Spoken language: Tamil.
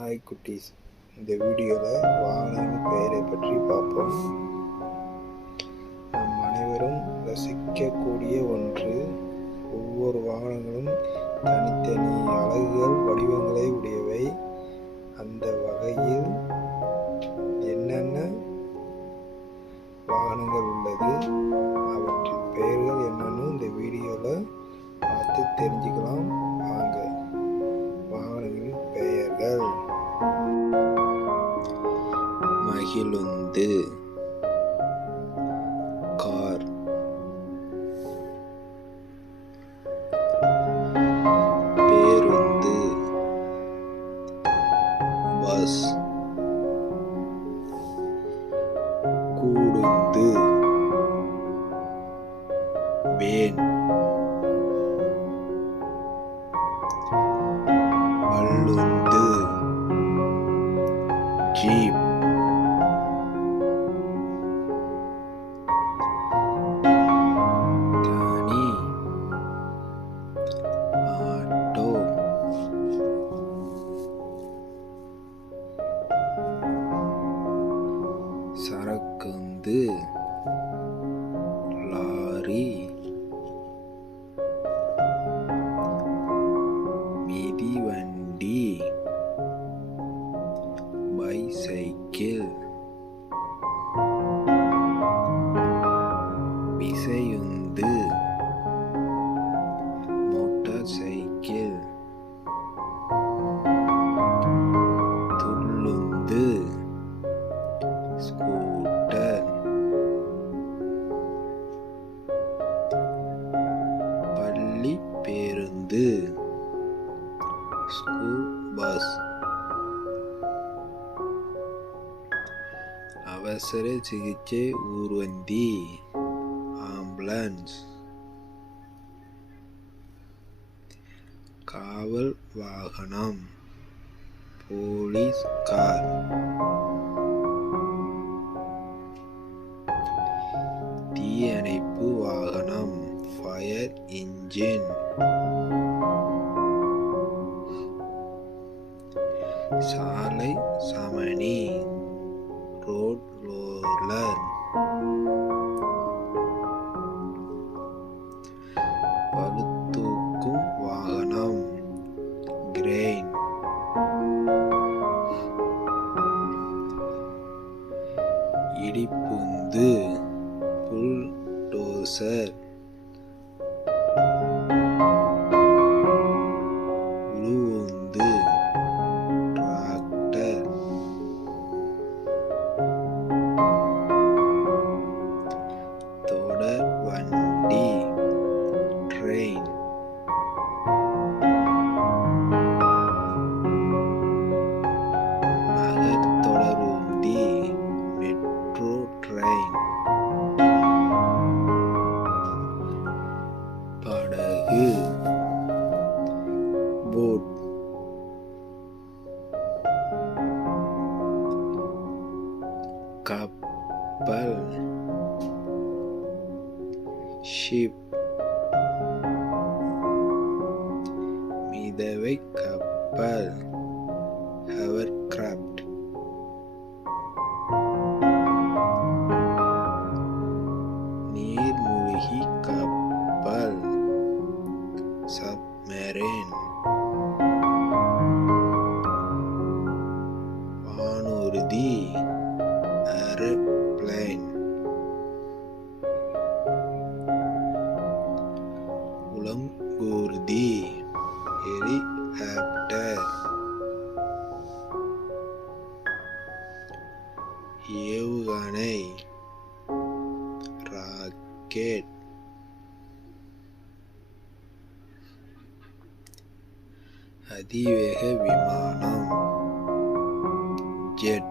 ஹாய் குட்டீஸ், இந்த வீடியோவில் வாகனங்கள் பெயரை பற்றி பார்ப்போம். நம் அனைவரும் ரசிக்கக்கூடிய ஒன்று. ஒவ்வொரு வாகனங்களும் தனித்தனி அழகுகள், வடிவங்களை உடையவை. அந்த வகையில் என்னென்ன வாகனங்கள் உள்ளது, அவற்றின் பெயர்கள் என்னன்னு இந்த வீடியோவில் பார்த்து தெரிஞ்சுக்கலாம். வாங்க, வாகனங்களின் பெயர்கள். மகிழுந்து, கார். பேருந்து, பஸ். கூடுந்து, வேன். வள்ளுந்து, ஜீப். தனி, ஆட்டோ. சரக்குந்து, லாரி. மிதிவண்டி, பைசைக்கிள். விசையுந்து, மோட்டார் சைக்கிள். துள்ளுந்து, ஸ்கூட்டர். பள்ளி பேருந்து, ஸ்கூல் பஸ். அவசர சிகிச்சை ஊர்வந்தி, ஆம்புலன்ஸ். காவல் வாகனம், போலீஸ் கார். தீயணைப்பு வாகனம், ஃபயர் இன்ஜின். சாலை சமணி, ரோட் ரோலர். பளுதூக்கும் வாகனம், கிரெயின். இடிப்புந்து, புல்டோசர். உழுவுந்து, டிராக்டர். தொடர் வண்டி, ட்ரெயின். நகர்தொடர்வண்டி, மெட்ரோ ட்ரெயின். படகு, போட். கப்பல், ஷிப். மிதவை கப்பல், ஹவர்கிராஃப்ட். நீர்மூழ்கி கப்பல், சப்மரீன். வானூர்தி, ஏரோப்ளேன். உலங்கூர்தி, ஹெலிகாப்டர். ஏவுகணை, ராக்கெட். அதிவேக விமானம், ஜெட்.